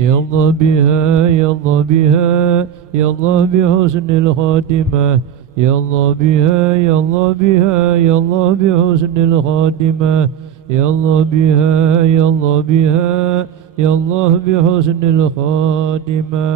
يلا بها يلا بها يلا بحسن الخاتمة يلا بها يلا بها يلا بحسن الخاتمة يلا بها يلا بها يلا بحسن الخاتمة.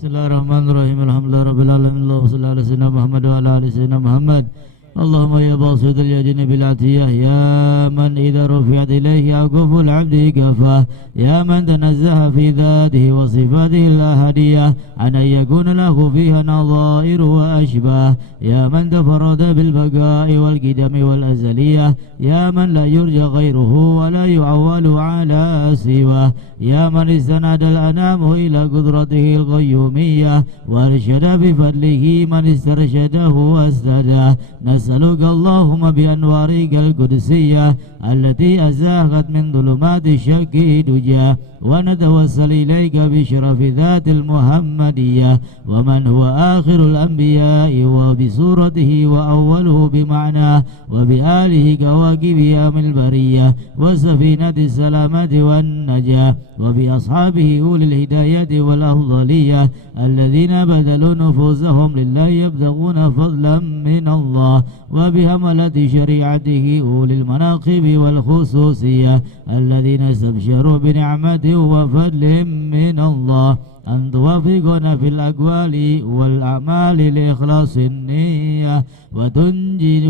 Bismillahirrahmanirrahim. Alhamdulillahirabbil alamin. Allahumma shalli ala sayyidina Muhammad wa ala ali sayyidina Muhammad. اللهم يا باسط اليدين بالعطية يا من إذا رفعت إليه عقوف العبد كفاه يا من تنزه في ذاته وصفاته الأحدية عن أن يكون له فيها نظائر وأشباه يا من تفرد بالبقاء والقدم والأزلية يا من لا يرجى غيره ولا يعول على سواه يا من استند الأنام إلى قدرته القيومية وارشد بفضله من استرشده واستهداه نسألك اللهم بأنوارك القدسية التي أزاغت من ظلمات الشك دجى ونتوسل إليك بشرف ذات المحمدية ومن هو آخر الأنبياء وبصورته وأوله بمعناه وبآله كواكب يوم البرية وسفينة السلامة والنجاة وبأصحابه أولي الهداية والأفضلية الذين بذلوا نفوسهم لله يبتغون فضلا من الله وبهملة شريعته أولي المناقب والخصوصية الذين استبشروا بنعمة وفضل من الله أن توفقنا في الأقوال والأعمال لإخلاص النية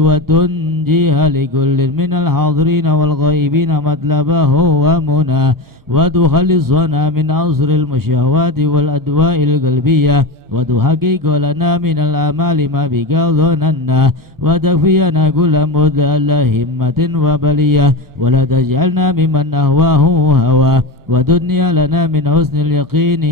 وتنجيها لكل من الحاضرين والغائبين مطلبه ومناه وتخلصنا من أسر المشهوات والأدواء القلبية وتحقق لنا من الآمال ما بك ظننا وتكفينا كل مذل همة وبلية ولا تجعلنا ممن أهواه هوى ودنيا لنا من حسن اليقين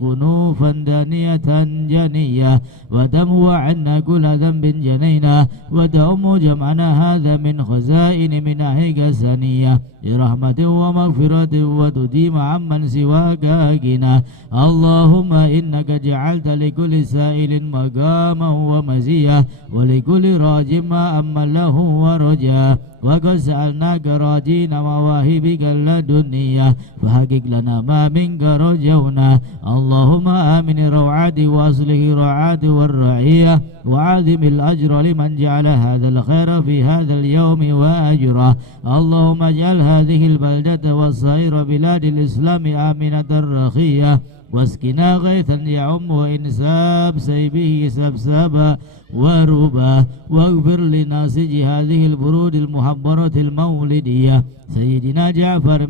قنوفا دانية جنية وتمو عنا كل ذنب جنينا وتعم جمعنا هذا من خزائن مناهج سنية برحمة ومغفرة وتديم عمن سواك غنى اللهم إنك جعلت لكل سائل مقاما ومزية ولكل راج ما أمن له ورجاه وقد سألناك راجين مواهبك اللدنية فحقق لنا ما منك رجونا اللهم آمن روعات وأصله رعات والرعية وعظم الأجر لمن جعل هذا الخير في هذا اليوم وأجره اللهم اجعل هذه البلدة وسائر بلاد الإسلام آمنة رخية واسقنا غيثا يعم وإنساب سيبه سبسابا وربا واغفر لناسج هذه البرود المحبرة المولدية سيدنا جعفر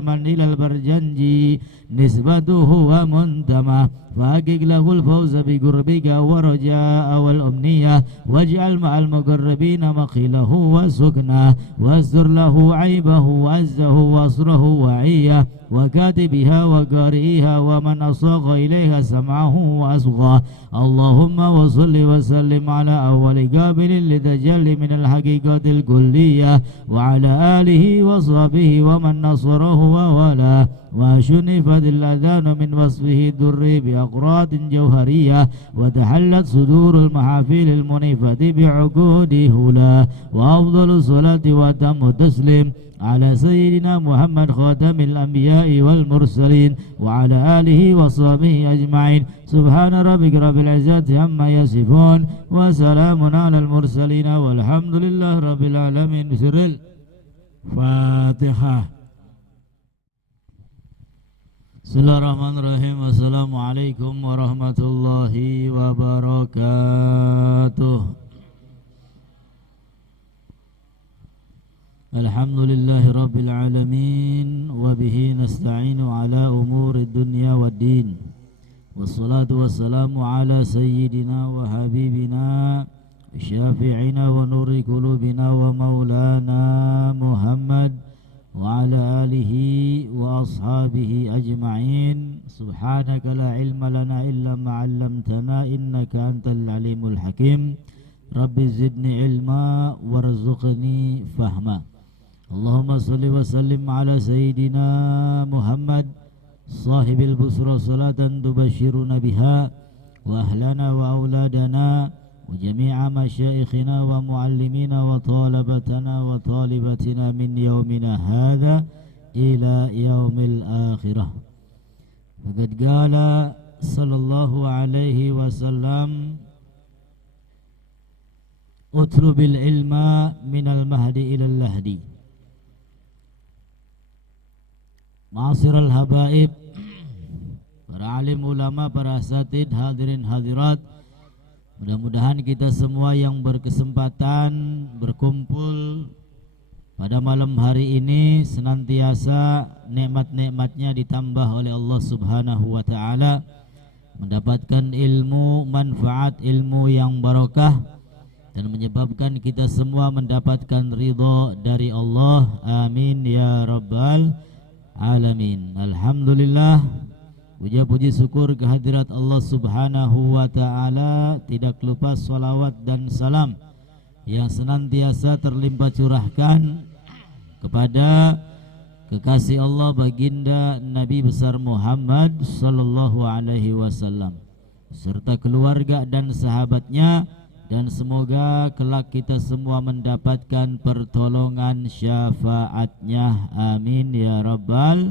من إلى البرجنجي نسبته ومنتمى فحقق له الفوز بقربك ورجاء والأمنية واجعل مع المقربين مقيله وسكنه واستر له عيبه وعزه واصره وعيه وكاتبها وقارئها ومن أصاغ إليها سمعه وأصغاه اللهم وصل وسلم على أول قابل لتجلي من الحقيقة الكلية وعلى آله وصحبه ومن نصره وولاه وشنفت الأذان من وصفه الدري بأقراط جوهرية وتحلت صدور المحافل المنيفة بعقوده لا وأفضل الصلاة وأتم التسليم على سيدنا محمد خاتم الأنبياء والمرسلين وعلى آله وصحبه أجمعين سبحان ربك رب العزة عما يصفون وسلام على المرسلين والحمد لله رب العالمين بسر الفاتحة. Bismillahirrahmanirrahim. Assalamualaikum warahmatullahi wabarakatuh. Alhamdulillahi rabbil alamin wa bihi nasta'inu ala umuri dunya waddin. Wassalatu wassalamu ala sayyidina wa habibina syafi'ina wa nuri qulubina wa maulana Muhammad wa ala alihi wa ashabihi ajma'in. Subhanaka la ilma lana illa ma 'allamtana innaka antal alimul hakim. Rabbi zidni ilma warzuqni fahma. Allahumma salli wa sallim ala sayyidina Muhammad sahibil busra salatan tubashiruna biha wa ahlana wa auladana وجميع مشايخنا ومعلمينا وطالبتنا وطالبتنا من يومنا هذا إلى يوم الآخرة. فقد قال صلى الله عليه وسلم اطلب العلم من المهد إلى اللهد. Ma'asyiral habaib, para alim ulama, para asatid, hadirin hadirat, mudah-mudahan kita semua yang berkesempatan berkumpul pada malam hari ini senantiasa nikmat-nikmatnya ditambah oleh Allah Subhanahu wa ta'ala, mendapatkan ilmu manfaat, ilmu yang barakah, dan menyebabkan kita semua mendapatkan ridha dari Allah. Amin ya rabbal alamin. Alhamdulillah, puja-puji syukur kehadirat Allah Subhanahu wa ta'ala, tidak lupa salawat dan salam yang senantiasa terlimpah curahkan kepada kekasih Allah baginda Nabi besar Muhammad sallallahu alaihi wasallam serta keluarga dan sahabatnya, dan semoga kelak kita semua mendapatkan pertolongan syafaatnya. Amin ya rabbal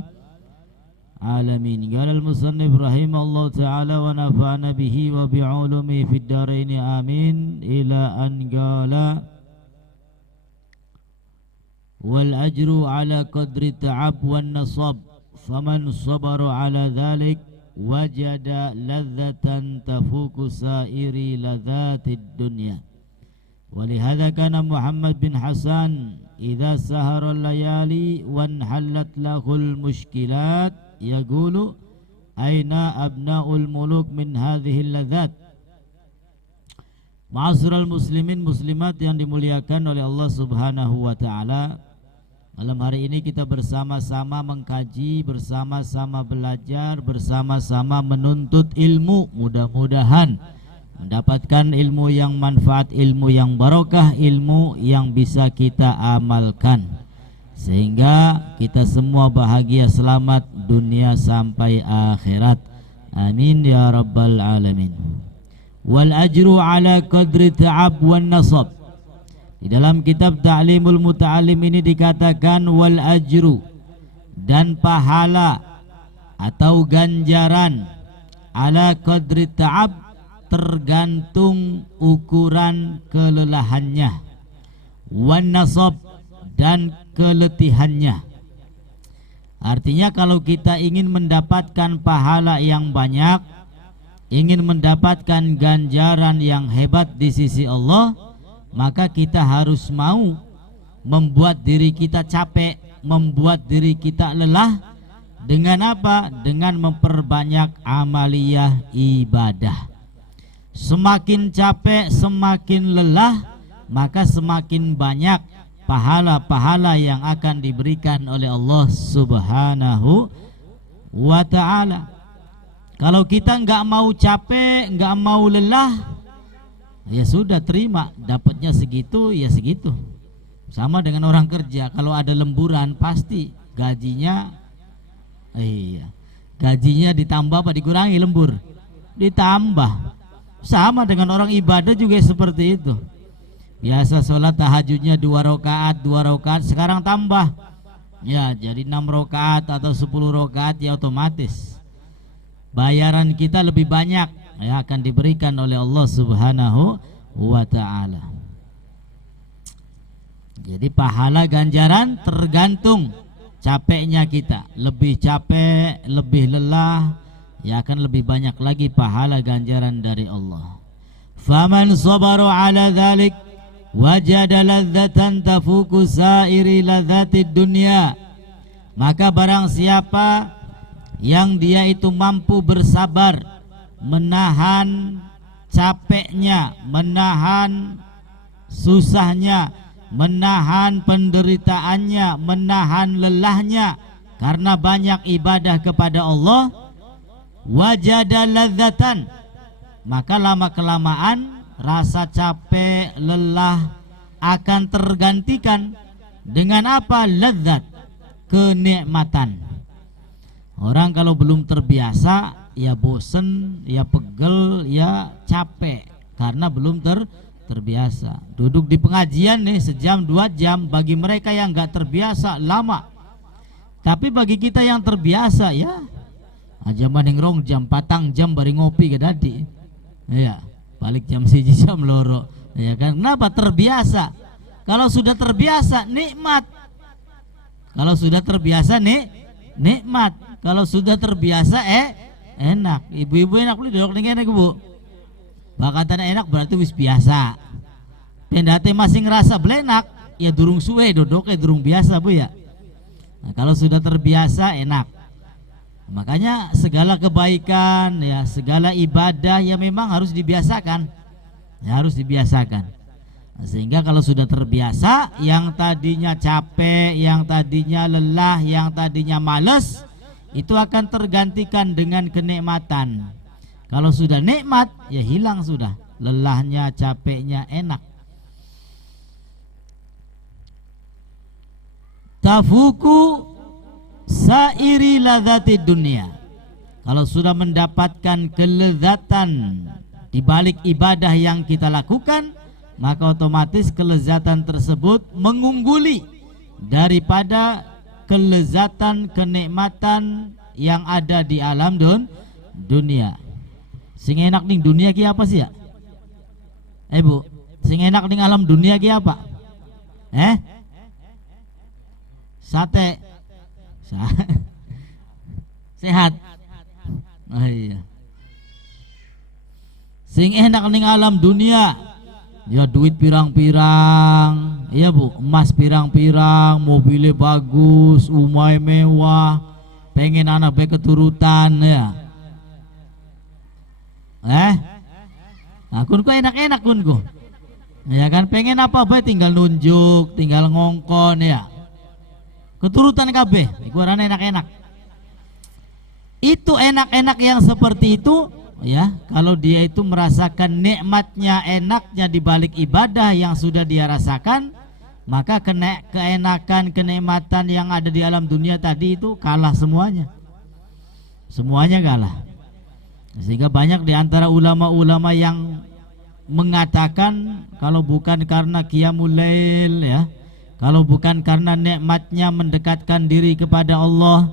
alamin. Qala al-musannif rahimahullah ta'ala wa nafa'ana bihi wa bi'ulumi fid darain amin, ila an qala wal ajru ala qadri ta'ab wan nasab faman sabara ala dhalik wajada ladzatan tafuku sairi ladzatid dunya. Walihada kana Muhammad bin Hasan idza sahara layali wan halat lahul mushkilat yaqulu aina abnaul muluk min hadhihi ladzat. Ma'asyiral muslimin muslimat yang dimuliakan oleh Allah Subhanahu wa ta'ala, malam hari ini kita bersama-sama mengkaji, bersama-sama belajar, bersama-sama menuntut ilmu. Mudah-mudahan mendapatkan ilmu yang manfaat, ilmu yang barokah, ilmu yang bisa kita amalkan, sehingga kita semua bahagia selamat dunia sampai akhirat. Amin ya rabbal alamin. Wal ajru ala qadri ta'ab wan nasab. Di dalam kitab Ta'limul Muta'alim ini dikatakan wal ajru, dan pahala atau ganjaran, ala qadri ta'ab, tergantung ukuran kelelahannya, wan nasab, dan keletihannya. Artinya kalau kita ingin mendapatkan pahala yang banyak, ingin mendapatkan ganjaran yang hebat di sisi Allah, maka kita harus mau membuat diri kita capek, membuat diri kita lelah. Dengan apa? Dengan memperbanyak amaliyah ibadah. Semakin capek, semakin lelah, maka semakin banyak pahala-pahala yang akan diberikan oleh Allah Subhanahu wa ta'ala. Kalau kita nggak mau capek, nggak mau lelah, ya sudah, terima, dapatnya segitu ya segitu. Sama dengan orang kerja, kalau ada lemburan pasti gajinya gajinya ditambah apa dikurangi? Lembur ditambah. Sama dengan orang ibadah juga seperti itu. Biasa sholat tahajudnya 2 rakaat, sekarang tambah ya jadi 6 rakaat atau 10 rakaat, ya otomatis bayaran kita lebih banyak yang akan diberikan oleh Allah Subhanahu wa ta'ala. Jadi pahala ganjaran tergantung capeknya kita. Lebih capek, lebih lelah, ya akan lebih banyak lagi pahala ganjaran dari Allah. Faman sabaru ala dhalik wajada ladzatan tafuku sairi ladzatid dunya. Maka barang siapa yang dia itu mampu bersabar, menahan capeknya, menahan susahnya, menahan penderitaannya, menahan lelahnya karena banyak ibadah kepada Allah, wajada ladzatan, maka lama-kelamaan rasa capek, lelah akan tergantikan dengan apa? Ladzat, kenikmatan. Orang kalau belum terbiasa, ya bosen, ya pegel, ya capek. karena belum terbiasa. Duduk di pengajian nih sejam 2 jam bagi mereka yang nggak terbiasa lama. Tapi bagi kita yang terbiasa ya aja maning rong jam 4 jam bari ngopi ke dadi. Ya, balik jam 1 jam loro. Ya kan? Kenapa? Terbiasa. Kalau sudah terbiasa nikmat. Kalau sudah terbiasa nikmat. Kalau sudah terbiasa enak. Ibu-ibu enak beli duduk ning kene Bu. Bakatan enak berarti wis biasa. Pendate masih ngerasa belenak, ya durung suwe duduknya durung biasa Bu ya. Nah, kalau sudah terbiasa enak. Makanya segala kebaikan ya, segala ibadah ya memang harus dibiasakan. Ya harus dibiasakan. Nah, sehingga kalau sudah terbiasa, yang tadinya capek, yang tadinya lelah, yang tadinya males, itu akan tergantikan dengan kenikmatan. Kalau sudah nikmat, ya hilang sudah lelahnya, capeknya, enak. Tafuku sairi ladzati dunia. Kalau sudah mendapatkan kelezatan di balik ibadah yang kita lakukan, maka otomatis kelezatan tersebut mengungguli daripada kelezatan kenikmatan yang ada di alam dunia. Sing enak ning dunia ki apa sih ya? Bu, sing enak ning alam dunia ki apa? Sate. Sehat. Oh iya. Sing enak ning alam dunia ya duit pirang-pirang, iya Bu, emas pirang-pirang, mobilnya bagus, umai mewah, pengen anak baik keturutan ya. Kunku enak-enak kunku. Ya kan pengen apa baik tinggal nunjuk, tinggal ngongkon ya. Keturutan kabeh, iku arane enak-enak. Itu enak-enak yang seperti itu ya, kalau dia itu merasakan nikmatnya, enaknya di balik ibadah yang sudah dia rasakan, maka keenakan, kenikmatan yang ada di alam dunia tadi itu kalah semuanya. Semuanya kalah. Sehingga banyak di antara ulama-ulama yang mengatakan kalau bukan karena qiyamul lail ya, kalau bukan karena nikmatnya mendekatkan diri kepada Allah,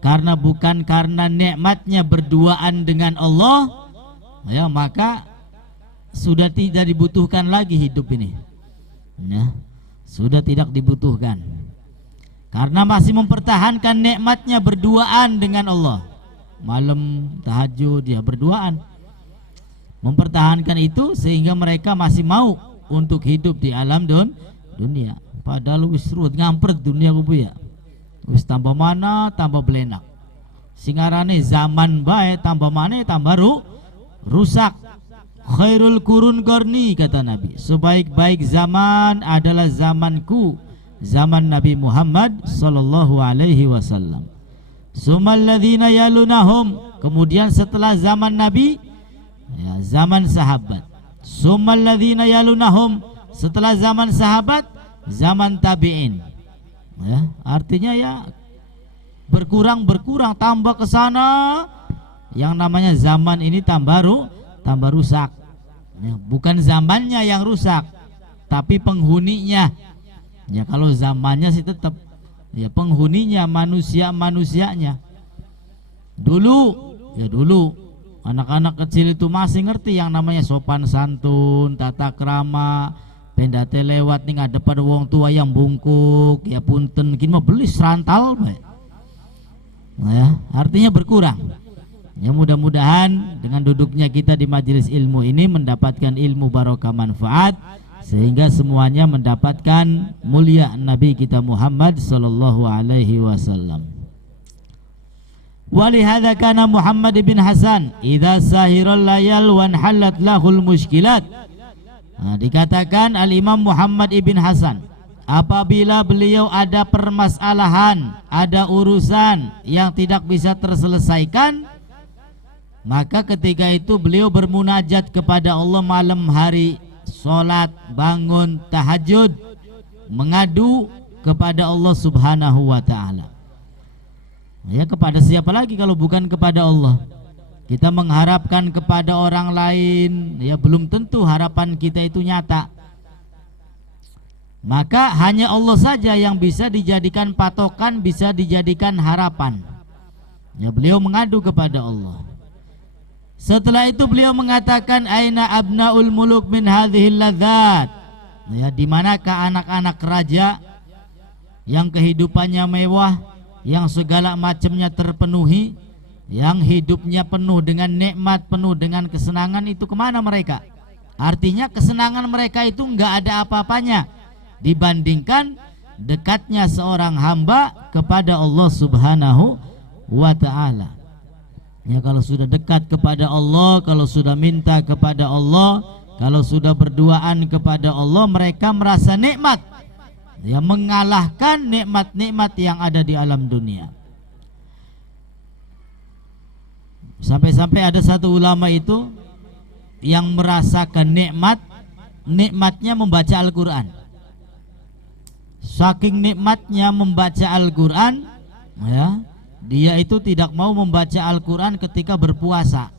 karena bukan karena nikmatnya berduaan dengan Allah, ya maka sudah tidak dibutuhkan lagi hidup ini. Ya, sudah tidak dibutuhkan. Karena masih mempertahankan nikmatnya berduaan dengan Allah. Malam tahajud ya berduaan. Mempertahankan itu sehingga mereka masih mau untuk hidup di alam dunia. Padahal wis ruwet ngampret dunia Bu ya. Wis tambah mana tambah belenak. Singarane zaman bae tambah mana tambah rusak. Khairul qurun qarni kata Nabi. Sebaik-baik zaman adalah zamanku, zaman Nabi Muhammad sallallahu alaihi wasallam. Sumal ladzina yalunahum, kemudian setelah zaman Nabi ya, zaman sahabat. Sumal ladzina yalunahum, setelah zaman sahabat zaman tabi'in. Ya, artinya ya berkurang tambah ke sana. Yang namanya zaman ini tambah rusak. Ya, bukan zamannya yang rusak, tapi penghuninya. Ya kalau zamannya sih tetap ya penghuninya, manusianya. Dulu anak-anak kecil itu masih ngerti yang namanya sopan santun, tata krama. Pendate lewat nih ngadepan wong tua yang bungkuk ya punten kini mah beli serantal baik. Nah, ya, artinya berkurang. Ya mudah-mudahan dengan duduknya kita di majelis ilmu ini mendapatkan ilmu barokah manfaat sehingga semuanya mendapatkan mulia Nabi kita Muhammad sallallahu alaihi wasallam. Walihada kana Muhammad bin Hasan idza sahiral layal wan halat lahul mushkilat. Nah, dikatakan Al-Imam Muhammad ibn Hasan, apabila beliau ada permasalahan, ada urusan yang tidak bisa terselesaikan, maka ketika itu beliau bermunajat kepada Allah malam hari, sholat, bangun, tahajud, mengadu kepada Allah subhanahu wa ta'ala. Ya kepada siapa lagi kalau bukan kepada Allah? kita mengharapkan kepada orang lain, ya belum tentu harapan kita itu nyata. Maka hanya Allah saja yang bisa dijadikan patokan, bisa dijadikan harapan. Ya, beliau mengadu kepada Allah. Setelah itu beliau mengatakan, aina abnaul muluk min hadhil ladzat. Ya, di manakah anak-anak raja yang kehidupannya mewah, yang segala macamnya terpenuhi, yang hidupnya penuh dengan nikmat, penuh dengan kesenangan, itu kemana mereka? Artinya kesenangan mereka itu enggak ada apa-apanya dibandingkan dekatnya seorang hamba kepada Allah Subhanahu wa ta'ala. Ya, kalau sudah dekat kepada Allah, kalau sudah minta kepada Allah, kalau sudah berduaan kepada Allah, mereka merasa nikmat, ya, mengalahkan nikmat-nikmat yang ada di alam dunia. Sampai-sampai ada satu ulama itu yang merasakan nikmatnya membaca Al-Quran. Saking nikmatnya membaca Al-Quran, ya, dia itu tidak mau membaca Al-Quran ketika berpuasa.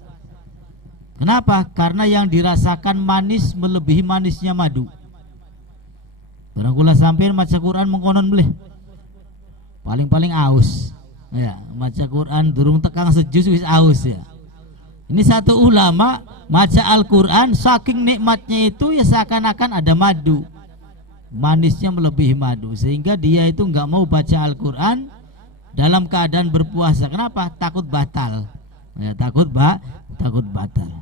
Kenapa? Karena yang dirasakan manis melebihi manisnya madu. Barang kula sampeyan maca Quran mengkonon belih. Paling-paling aus. Ya, maca Quran durung tekang sejus wis aus ya. Ini satu ulama maca Al-Quran, saking nikmatnya itu ya seakan-akan ada madu. Manisnya melebihi madu, sehingga dia itu nggak mau baca Al-Quran dalam keadaan berpuasa. Kenapa? Takut batal. Ya, takut batal.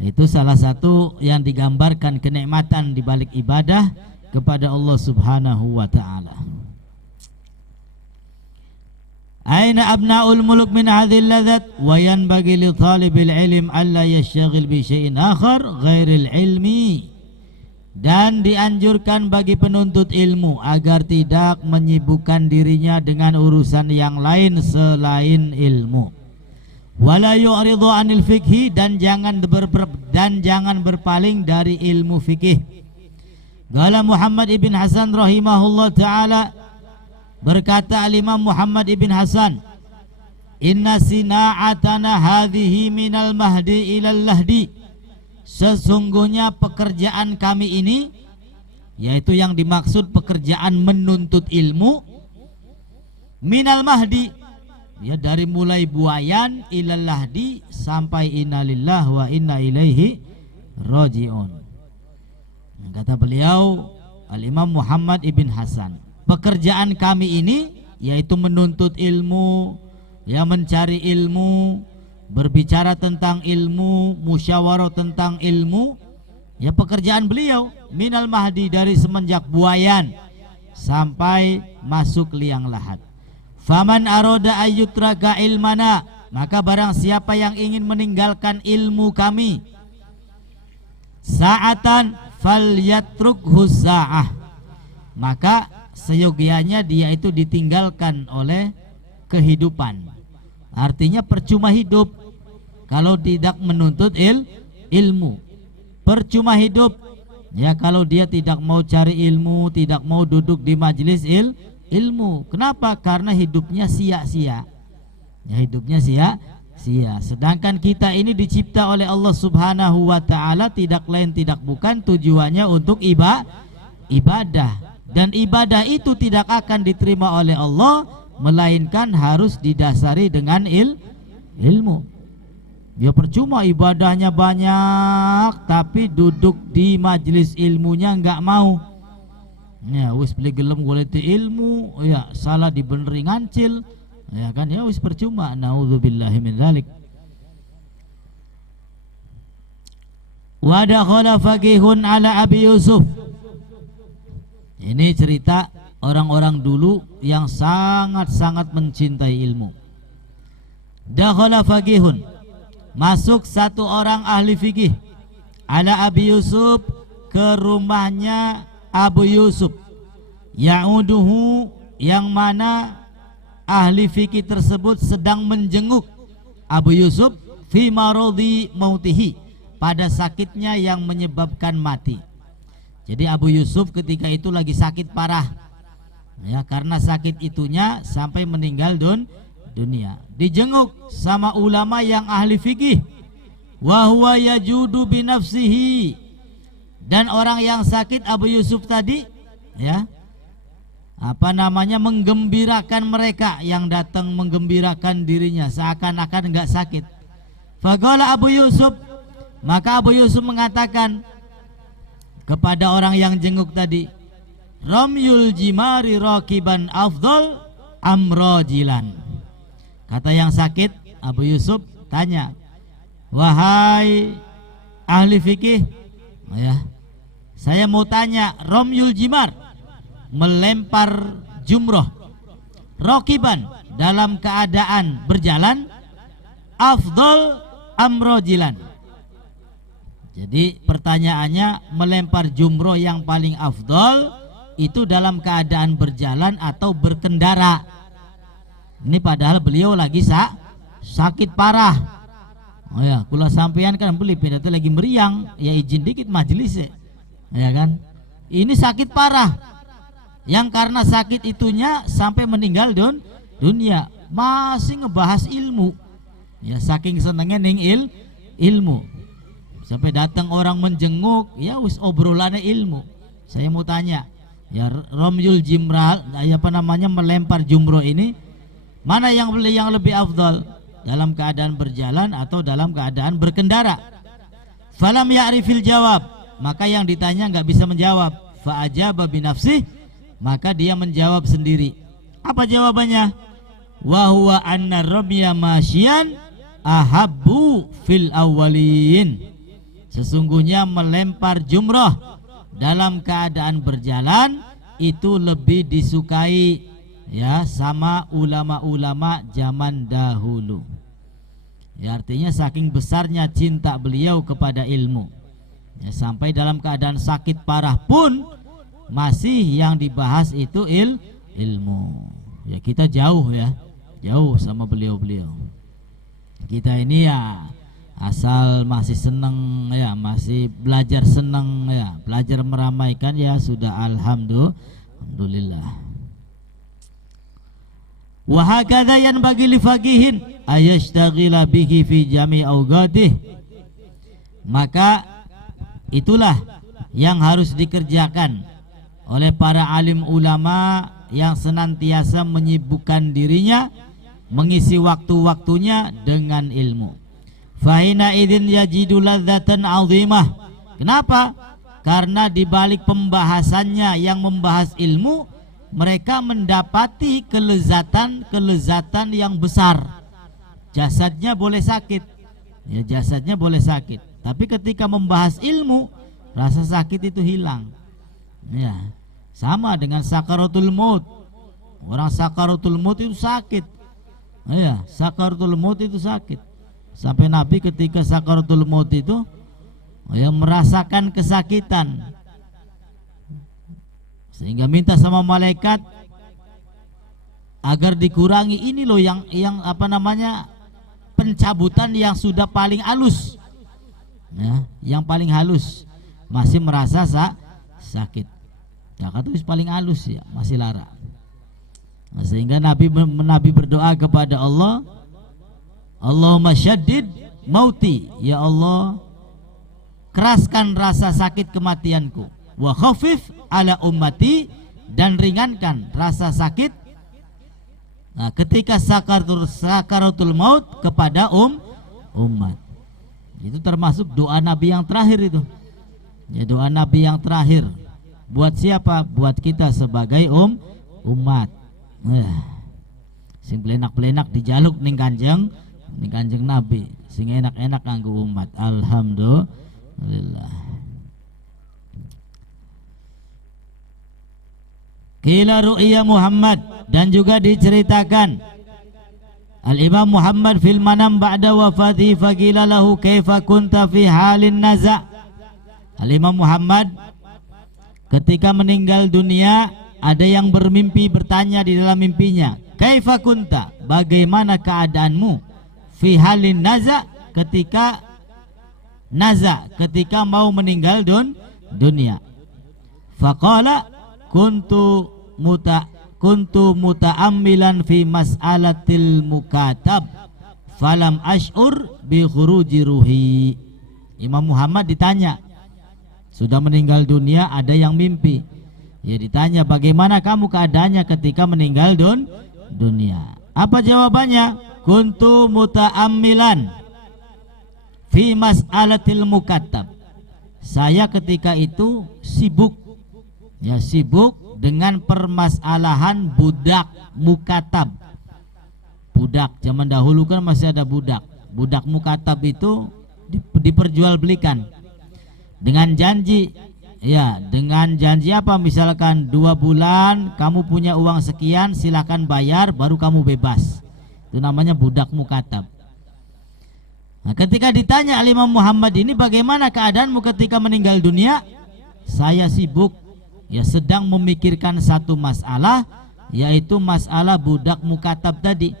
Itu salah satu yang digambarkan kenikmatan di balik ibadah kepada Allah Subhanahu wa ta'ala. Aina abnaul muluk min hadhil ladzat wa yanbaghi li talibil ilm alla yashtaghil bi syai'in akhar ghairil ilmi. Dan dianjurkan bagi penuntut ilmu agar tidak menyibukkan dirinya dengan urusan yang lain selain ilmu. Wala yu'ridu 'anil fikhi, dan jangan berpaling dari ilmu fikih. Qala Muhammad ibn Hasan rahimahullah taala, berkata al-Imam Muhammad ibn Hasan, inna sina'atana hadhihi minal mahdi ilal lahdi. Sesungguhnya pekerjaan kami ini, yaitu yang dimaksud pekerjaan menuntut ilmu, minal mahdi, ya, dari mulai buayan ilal lahdi sampai innalillah wa inna ilaihi rajiun. Kata beliau al-Imam Muhammad ibn Hasan, pekerjaan kami ini yaitu menuntut ilmu, ya, mencari ilmu, berbicara tentang ilmu, musyawarah tentang ilmu, ya, pekerjaan beliau minal mahdi, dari semenjak buayan sampai masuk liang lahat. Faman aroda ayyutraka ilmana, maka barang siapa yang ingin meninggalkan ilmu kami sa'atan falyatrukhu sa'ah, maka seyogianya dia itu ditinggalkan oleh kehidupan. Artinya percuma hidup kalau tidak menuntut ilmu. Percuma hidup, ya, kalau dia tidak mau cari ilmu, tidak mau duduk di majelis ilmu. Kenapa? Karena hidupnya sia-sia. Ya, hidupnya sia-sia. Sedangkan kita ini dicipta oleh Allah Subhanahu wa ta'ala tidak lain tidak bukan tujuannya untuk ibadah. Dan ibadah itu tidak akan diterima oleh Allah melainkan harus didasari dengan ilmu. Ya, percuma ibadahnya banyak tapi duduk di majelis ilmunya enggak mau. Ya, wis beli gelem goleti ilmu, ya, salah dibeneri ngancil, ya kan, ya wis percuma. Nauzubillahi min dzalik. Wa dakhala faqihun ala Abi Yusuf. Ini cerita orang-orang dulu yang sangat-sangat mencintai ilmu. Dakhala faqihun, masuk satu orang ahli fikih, ala Abi Yusuf, ke rumahnya Abu Yusuf, ya'uduhu, yang mana ahli fikih tersebut sedang menjenguk Abu Yusuf fi maradi mautihi, pada sakitnya yang menyebabkan mati. Jadi Abu Yusuf ketika itu lagi sakit parah, ya, karena sakit itunya sampai meninggal dunia. Dijenguk sama ulama yang ahli fikih. Wa huwa yajudu binafsihi. Dan orang yang sakit Abu Yusuf tadi, ya, menggembirakan mereka yang datang, menggembirakan dirinya seakan-akan enggak sakit. Faqala Abu Yusuf, maka Abu Yusuf mengatakan kepada orang yang jenguk tadi, Ramyul jimari rakiban afdal amrojilan. Kata yang sakit, Abu Yusuf tanya, wahai ahli fikih, ya, saya mau tanya, Ramyul jimar, melempar jumroh, rakiban, dalam keadaan berjalan, afdal amrojilan. Jadi pertanyaannya, melempar jumroh yang paling afdal itu dalam keadaan berjalan atau berkendara. Ini padahal beliau lagi sakit parah. Oh ya, kula sampean kan beli pidato lagi meriang, ya izin dikit majelis ya kan. Ini sakit parah, yang karena sakit itunya sampai meninggal dunia, masih ngebahas ilmu. Ya saking senengnya ning ilmu, sampai datang orang menjenguk, ya wis obrolannya ilmu. Saya mau tanya, ya Ramyul jimral, melempar jumroh ini, mana yang lebih afdal, dalam keadaan berjalan atau dalam keadaan berkendara? Falam ya'rifil jawab, maka yang ditanya nggak bisa menjawab. Fa'ajaba binafsih, maka dia menjawab sendiri. Apa jawabannya? Wa huwa anna ramya masyian ahabbu fil awwalin. Sesungguhnya melempar jumroh dalam keadaan berjalan itu lebih disukai, ya, sama ulama-ulama zaman dahulu. Ya, artinya saking besarnya cinta beliau kepada ilmu, ya, sampai dalam keadaan sakit parah pun masih yang dibahas itu ilmu. Ya, kita jauh sama beliau-beliau. Kita ini ya asal masih seneng, ya, masih belajar seneng, ya, belajar meramaikan, ya sudah, alhamdulillah. Wa hakadha yanbaghi li faqihin ayashtagila bihi fi jami' awqatih. Maka itulah yang harus dikerjakan oleh para alim ulama yang senantiasa menyibukkan dirinya, mengisi waktu-waktunya dengan ilmu. Fahina idzin yajidu ladzatan 'azimah. Kenapa? Karena di balik pembahasannya yang membahas ilmu, mereka mendapati kelezatan yang besar. Jasadnya boleh sakit, ya, jasadnya boleh sakit, tapi ketika membahas ilmu, rasa sakit itu hilang. Ya, sama dengan sakaratul maut. Orang sakaratul maut itu sakit. Ya, sakaratul maut itu sakit. Sampai Nabi ketika sakaratul maut itu, ya, merasakan kesakitan, sehingga minta sama malaikat agar dikurangi ini loh yang pencabutan yang sudah paling halus, ya, yang paling halus masih merasa sakit. Ya, kata paling halus, ya, masih lara. Nah, sehingga Nabi berdoa kepada Allah, Allahumma syaddid mauti, ya Allah, keraskan rasa sakit kematianku, wa khafif ala ummati, dan ringankan rasa sakit, nah, ketika sakaratul maut kepada umat. Itu termasuk doa Nabi yang terakhir itu, ya, doa Nabi yang terakhir. Buat siapa? Buat kita sebagai umat. Sing pelenak-pelenak dijaluk ning kanjeng Nabi, sing enak-enak kanggo umat. Alhamdulillah. Qila ru'ya Muhammad, dan juga diceritakan Al-Imam Muhammad fil manam ba'da wafatihi faqila lahu kaifa kunta fi halin naza'. Al-Imam Muhammad ketika meninggal dunia, ada yang bermimpi bertanya di dalam mimpinya, kaifa kunta, bagaimana keadaanmu, fi halin naza', ketika mau meninggal dunia. Faqala kuntu kuntu muta'ammilan fi mas'alatil mukatab falam ash'ur bi khuruji ruhi. Imam Muhammad ditanya, sudah meninggal dunia, ada yang mimpi. Ya ditanya, bagaimana kamu keadaannya ketika meninggal dunia? Apa jawabannya? Kuntu muta'ammilan fi mas'alatil mukatab. Saya ketika itu sibuk, ya sibuk dengan permasalahan budak mukatab. Budak zaman dahulu kan masih ada budak. Budak mukatab itu diperjualbelikan dengan janji, ya dengan janji apa? Misalkan 2 bulan kamu punya uang sekian, silakan bayar baru kamu bebas. Itu namanya budak mukatab. Nah, ketika ditanya Imam Muhammad ini, bagaimana keadaanmu ketika meninggal dunia? Saya sibuk, ya sedang memikirkan satu masalah, yaitu masalah budak mukatab tadi.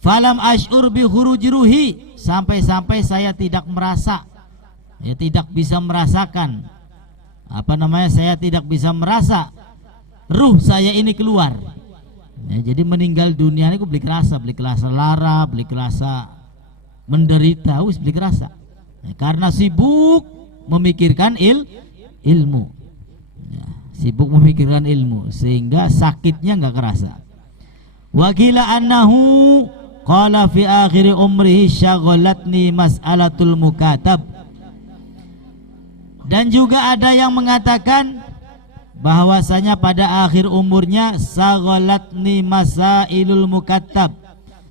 Falam ash'ur bi khuruji ruhi, sampai-sampai saya tidak merasa, ya tidak bisa merasakan, saya tidak bisa merasa ruh saya ini keluar. Ya, jadi meninggal dunia ini beli kerasa lara, beli kerasa menderita, beli kerasa. Ya, karena sibuk memikirkan ilmu. Ya, sibuk memikirkan ilmu sehingga sakitnya nggak kerasa. Wakila annahu qala fi akhir umrihi syaghalatni mas'alatul mukatab. Dan juga ada yang mengatakan bahwasanya pada akhir umurnya syaghalatni masailul mukatab.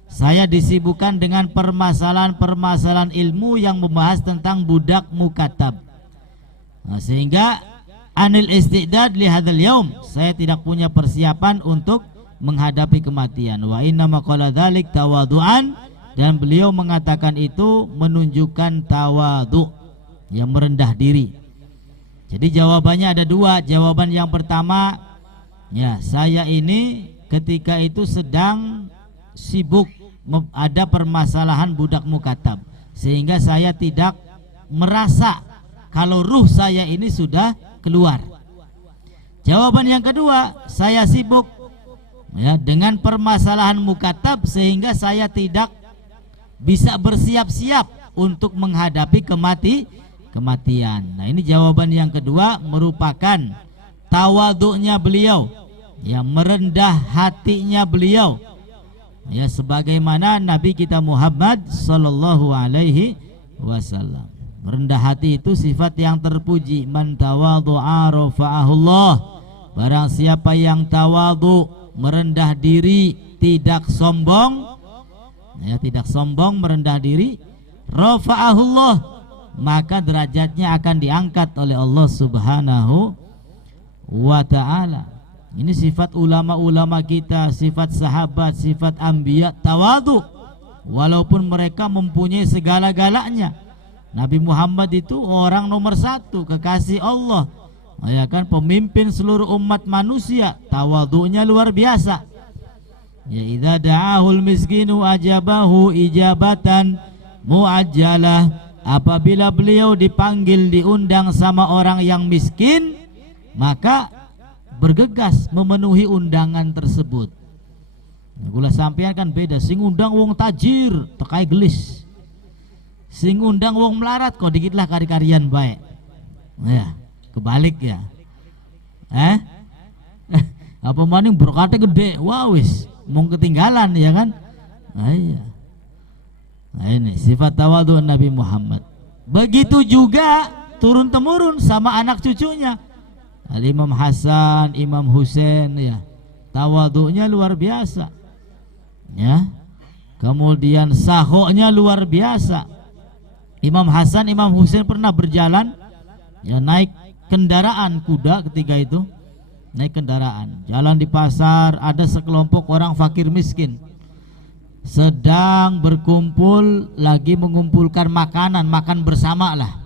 Saya disibukkan dengan permasalahan-permasalahan ilmu yang membahas tentang budak mukatab. Nah, sehingga anil istidad li hadzal yaum, saya tidak punya persiapan untuk menghadapi kematian. Wa inna maqala dzalik tawadu'an, dan beliau mengatakan itu menunjukkan tawadu, yang merendah diri. Jadi jawabannya ada 2. Jawaban yang pertama, ya saya ini ketika itu sedang sibuk ada permasalahan budak mukatab, sehingga saya tidak merasa kalau ruh saya ini sudah keluar. Jawaban yang kedua, saya sibuk, ya dengan permasalahan mukatab, sehingga saya tidak bisa bersiap-siap untuk menghadapi kematian. Nah, ini jawaban yang kedua merupakan tawaduknya beliau, yang merendah hatinya beliau, ya sebagaimana Nabi kita Muhammad sallallahu alaihi wasallam. Merendah hati itu sifat yang terpuji. Man tawadhu'a rafa'ahullah. Barang siapa yang tawadhu, merendah diri, tidak sombong, ya tidak sombong, merendah diri, rafa'ahullah, maka derajatnya akan diangkat oleh Allah Subhanahu wa ta'ala. Ini sifat ulama-ulama kita, sifat sahabat, sifat anbiya, tawadhu. Walaupun mereka mempunyai segala-galanya. Nabi Muhammad itu orang nomor 1, kekasih Allah, ya kan, pemimpin seluruh umat manusia, tawadhunya luar biasa. Ya idza da'ahul miskinu ajabahu ijabatan muajjalah. Apabila beliau dipanggil, diundang sama orang yang miskin, maka bergegas memenuhi undangan tersebut. Gula sampean kan beda, sing undang wong tajir tekai gelis, sing undang wong melarat kok dikit lah kari-karian baik. Ya, kebalik ya. Apa maning berkata gede, wah wis mau ketinggalan ya kan. Nah, iya. Nah, ini sifat tawadhu Nabi Muhammad. Begitu juga turun temurun sama anak cucunya, Imam Hasan, Imam Husain, ya tawadhunya luar biasa, ya. Kemudian sahoknya luar biasa. Imam Hasan, Imam Husain pernah berjalan, ya naik kendaraan kuda ketika itu, naik kendaraan, jalan di pasar, ada sekelompok orang fakir miskin sedang berkumpul, lagi mengumpulkan makanan, makan bersama lah.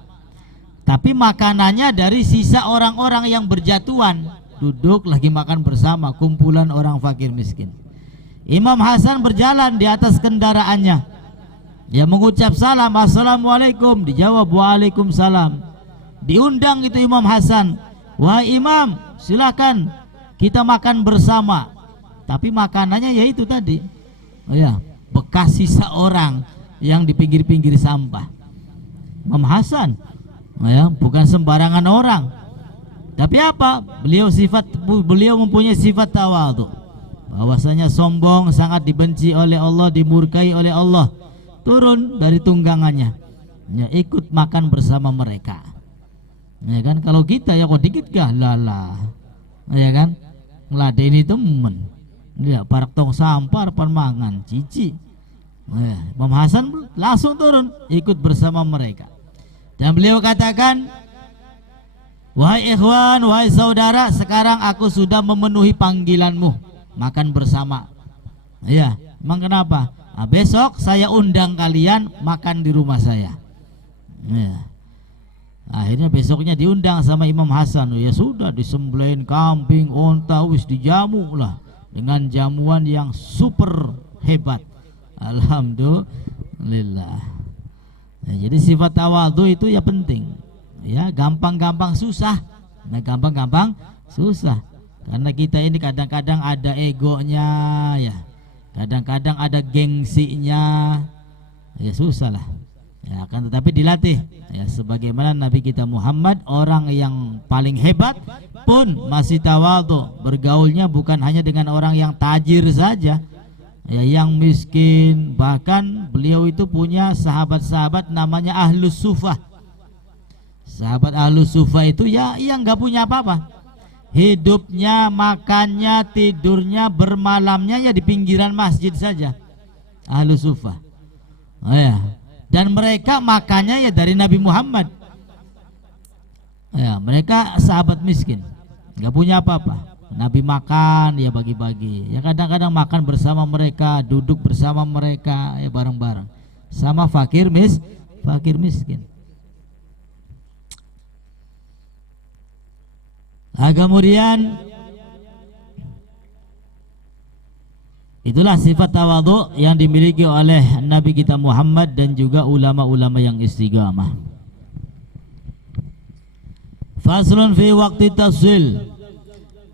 Tapi makanannya dari sisa orang-orang yang berjatuhan, duduk lagi makan bersama, kumpulan orang fakir miskin. Imam Hasan berjalan di atas kendaraannya, ya mengucap salam, assalamualaikum, dijawab waalaikumsalam. Diundang itu Imam Hasan, wahai imam, silakan kita makan bersama, tapi makanannya yaitu tadi, ya, bekas sisa orang yang di pinggir-pinggir sampah. Imam Hasan, ya, bukan sembarangan orang. Tapi apa? Beliau mempunyai sifat tawadhu. Bahwasanya sombong sangat dibenci oleh Allah, dimurkai oleh Allah. Turun dari tunggangannya, ya, ikut makan bersama mereka. Ya kan, kalau kita ya kok dikit gak lala, ya kan, ngeladeni temen, ya parak tong sampar mangan cici. Ya, Imam Hasan langsung turun ikut bersama mereka. Dan beliau katakan, wahai ikhwan, wahai saudara, sekarang aku sudah memenuhi panggilanmu, makan bersama. Ya, emang kenapa? Nah, besok saya undang kalian makan di rumah saya. Ya. Akhirnya besoknya diundang sama Imam Hasan. Ya sudah, disembelih kambing, onta, wis dijamu lah dengan jamuan yang super hebat. Alhamdulillah. Nah, jadi sifat tawadhu itu ya penting. Ya, gampang-gampang susah. Nah, gampang-gampang susah. Karena kita ini kadang-kadang ada egonya, ya. Kadang-kadang ada gengsinya. Ya susah lah. Ya, akan tetapi dilatih. Ya, sebagaimana Nabi kita Muhammad, orang yang paling hebat pun masih tawadhu. Bergaulnya bukan hanya dengan orang yang tajir saja, ya, yang miskin. Bahkan beliau itu punya sahabat-sahabat namanya Ahlus Sufah. Sahabat Ahlus Sufah itu ya yang nggak punya apa-apa. Hidupnya, makannya, tidurnya, bermalamnya ya di pinggiran masjid saja. Ahlus Sufah. Oh ya. Dan mereka makannya ya dari Nabi Muhammad. Ya, mereka sahabat miskin, nggak punya apa-apa. Nabi makan ya bagi-bagi. Ya kadang-kadang makan bersama mereka, duduk bersama mereka ya bareng-bareng. Sama fakir miskin. Nah, kemudian itulah sifat tawadhu yang dimiliki oleh Nabi kita Muhammad dan juga ulama-ulama yang istiqamah. Faslun fi waqti tafsil.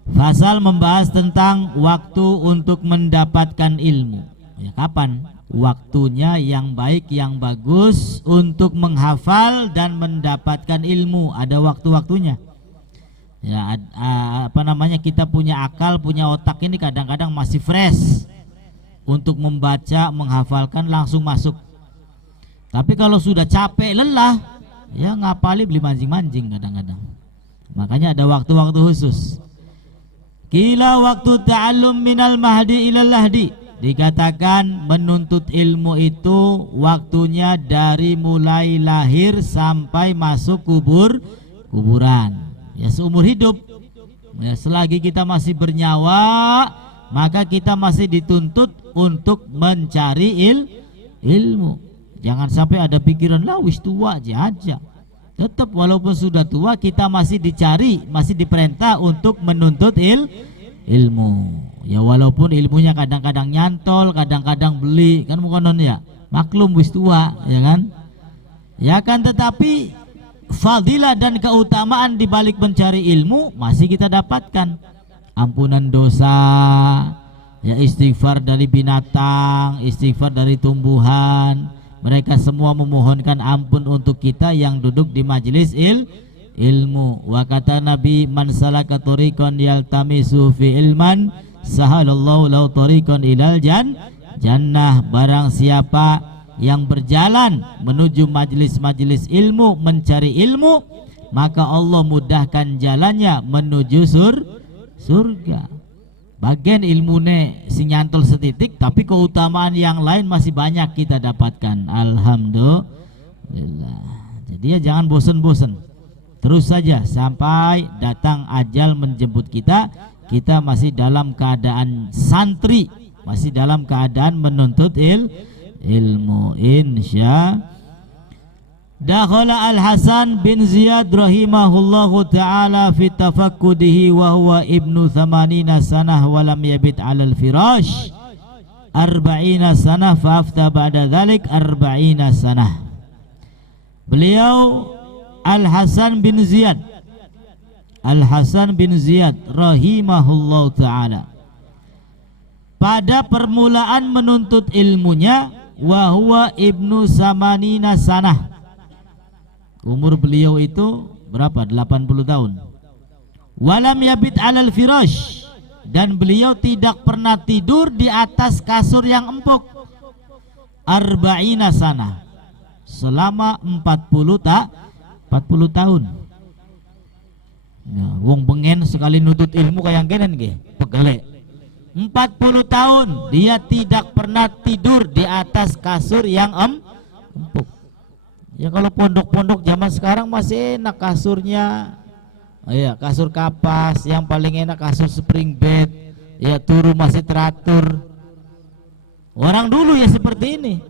Fasal membahas tentang waktu untuk mendapatkan ilmu. Ya, kapan waktunya yang baik, yang bagus untuk menghafal dan mendapatkan ilmu? Ada waktu-waktunya. Ya, kita punya akal, punya otak ini kadang-kadang masih fresh untuk membaca, menghafalkan, langsung masuk. Tapi kalau sudah capek, lelah, ya ngapali beli mancing-mancing kadang-kadang. Makanya ada waktu-waktu khusus. Kila waktu ta'allum minal mahdi ilal lahdi. Dikatakan menuntut ilmu itu waktunya dari mulai lahir sampai masuk kuburan. Ya, seumur hidup. Ya, selagi kita masih bernyawa, maka kita masih dituntut untuk mencari ilmu. Jangan sampai ada pikiran lah wis tua aja. Tetap walaupun sudah tua kita masih dicari, masih diperintah untuk menuntut ilmu. Ya walaupun ilmunya kadang-kadang nyantol, kadang-kadang beli, kan bukan ya. Maklum wis tua, ya kan? Ya kan, tetapi fadilah dan keutamaan di balik mencari ilmu masih kita dapatkan. Ampunan dosa, ya istighfar dari binatang, istighfar dari tumbuhan. Mereka semua memohonkan ampun untuk kita yang duduk di majelis ilmu. Wa kata Nabi, man salaka tariqan yaltamisu fi ilman sahalallahu lahu tariqan ilal jannah. Barang siapa yang berjalan menuju majelis-majelis ilmu, mencari ilmu, maka Allah mudahkan jalannya menuju surga. Bagian ilmune sinyantol setitik, tapi keutamaan yang lain masih banyak kita dapatkan. Alhamdulillah. Jadi ya jangan bosan-bosan, terus saja sampai datang ajal menjemput kita. Kita masih dalam keadaan santri, masih dalam keadaan menuntut ilmu, insya. Dakhala Al-Hasan bin Ziyad rahimahullahu ta'ala fi tafakkudihi wa huwa ibnu 80 sanah wa lam yabit 'ala al-firash 40 sanah fa afta ba'da dhalik 40 sanah. Beliau Al-Hasan bin Ziyad Al-Hasan bin Ziyad rahimahullah ta'ala. Pada permulaan menuntut ilmunya, wa huwa ibnu samanina sanah. Umur beliau itu berapa? 80 tahun. Walam yabit alal firash, dan beliau tidak pernah tidur di atas kasur yang empuk. Arba'ina sanah, selama 40 tahun. Nah, wong bengen sekali nutut ilmu kayak genen ge, pegele. 40 tahun dia tidak pernah tidur di atas kasur yang empuk. Ya kalau pondok-pondok zaman sekarang masih enak kasurnya. Iya, kasur kapas, yang paling enak kasur spring bed. Ya turu masih teratur. Orang dulu ya seperti ini.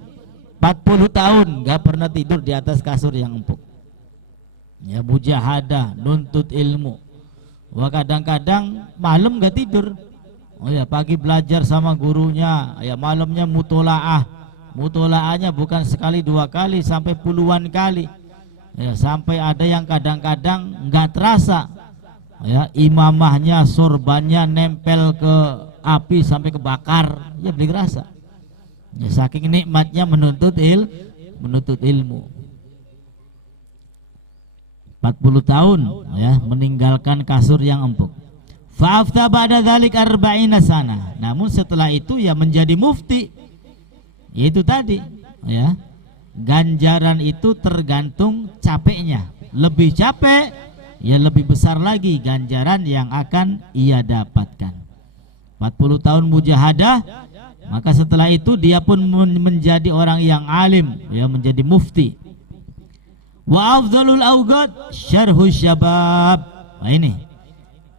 40 tahun gak pernah tidur di atas kasur yang empuk. Ya mujahadah, nuntut ilmu. Wah kadang-kadang malam gak tidur. Oh ya, pagi belajar sama gurunya, ya malamnya mutolaah. Mutolaahnya bukan sekali dua kali, sampai puluhan kali. Ya, sampai ada yang kadang-kadang nggak terasa. Ya, imamahnya, sorbannya nempel ke api sampai kebakar. Ya beli rasa. Ya, saking nikmatnya menuntut ilmu. 40 tahun ya meninggalkan kasur yang empuk. Fa'afta ba'da dzalik arba'ina sana. Namun setelah itu ya menjadi mufti. Yaitu tadi ya. Ganjaran itu tergantung capeknya. Lebih capek ya lebih besar lagi ganjaran yang akan ia dapatkan. 40 tahun mujahadah, maka setelah itu dia pun menjadi orang yang alim, ya menjadi mufti. Wa afdhalul awqat syarhus syabab. Nah ini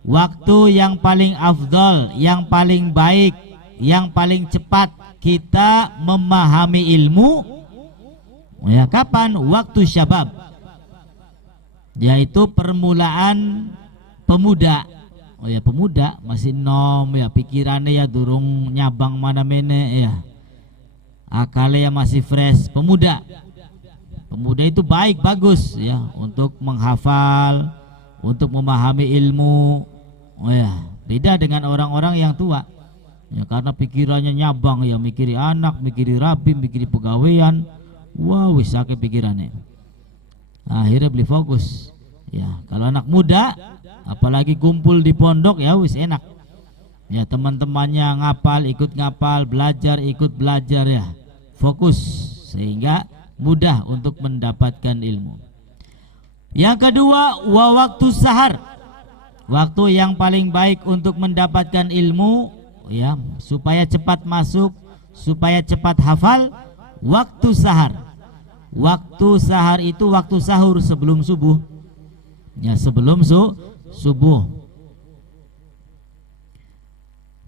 waktu yang paling afdal, yang paling baik, yang paling cepat kita memahami ilmu, ya kapan? Waktu syabab, yaitu permulaan pemuda. Oh ya pemuda masih nom ya, pikirannya ya durung nyabang mana mene ya, akalnya ya masih fresh. Pemuda itu baik, bagus ya untuk menghafal, untuk memahami ilmu. Oh ya, beda dengan orang-orang yang tua. Ya karena pikirannya nyabang ya, mikiri anak, mikiri rabi, mikiri pegawaian. Wah, wis sakit pikirannya. Akhirnya beli fokus. Ya, kalau anak muda apalagi kumpul di pondok ya wis enak. Ya teman-temannya ngapal, ikut ngapal, belajar, ikut belajar ya. Fokus sehingga mudah untuk mendapatkan ilmu. Yang kedua, waktu sahar. Waktu yang paling baik untuk mendapatkan ilmu ya, supaya cepat masuk, supaya cepat hafal, waktu sahar. Waktu sahar itu waktu sahur sebelum subuh. Ya, sebelum subuh.